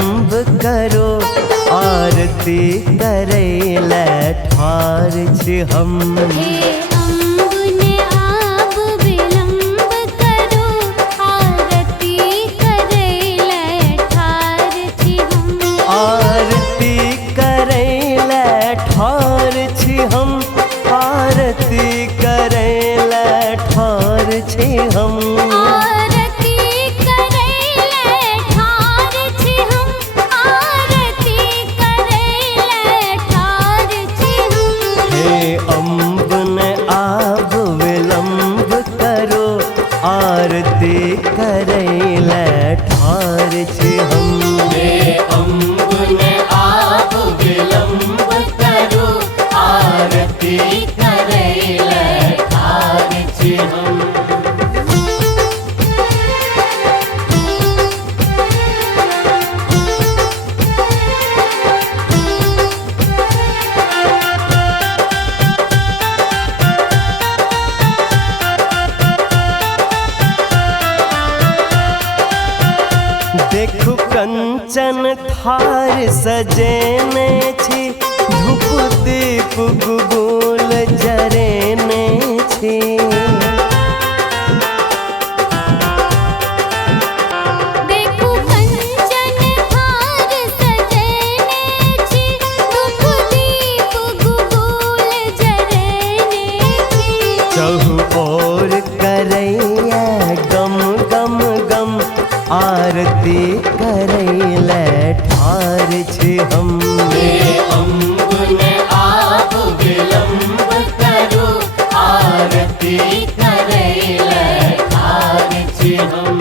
विलम्ब करो आरती करैले ठाढ़ छी हम। हे अम्ब ने आब विलम्ब करो आरती करैले ठाढ़ छी हम। आरती करैले ठाढ़ छी हम। आरती करैले ठाढ़ छी हम। आरती करैले ठाढ़ छी हम। आरती करैले ठाढ़ छी हम। हे अम्ब ने आब विलम्ब करो आरती करैले ठाढ़ छी हम। हे अम्ब ने आब विलम्ब करो आरती करैले ठाढ़ छी हम। देखु कंचन थार सजेने छी। धूप दीप गुगुल जरेने छी। देखु कंचन थार सजेने छी। धूप दीप गुगुल जरेने छी। चहु ओर करैया गम गम गम आरती करैले ठाढ़ छी हम। हे अम्ब ने आब विलम्ब करो आरती करैले ठाढ़ छी हम।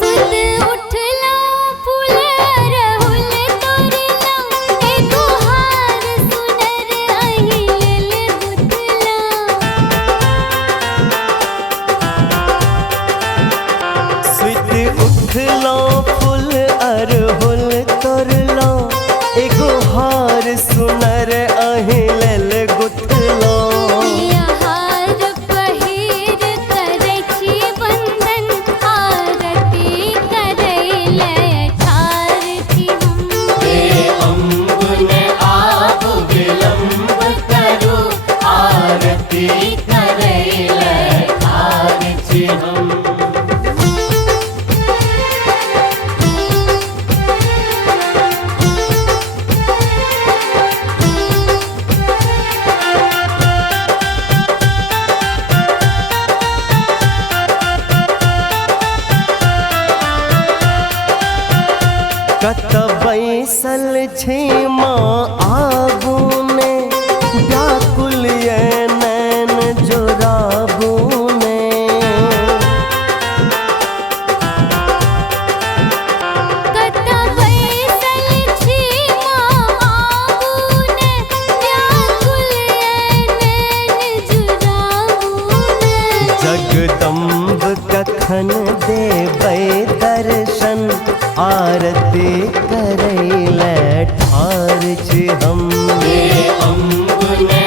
सुत उठलो फूल अरहुल तोड़लो। एगो हार सुनर अहि लेल गुथलो। सुति उठलो फूल अरहुल तोड़लो। एगो हार सुनर अहि लेल गुथलो। पिया हार पहिर करै छी बंधन। आरती करैले ठाढ़ छी हम। हे अम्ब ने आब विलम्ब करो आरती करैले ठाढ़ छी हम। कत बैसल छी माँ आबू ने। व्याकुल ये नैन जोराबू ने। कत बैसल छी माँ आबू ने। व्याकुल ये नैन जुराबू ने। जगदम्ब कखन देबै दर्शन आरती करैले ठाढ़ छी हम। हे अम्ब ने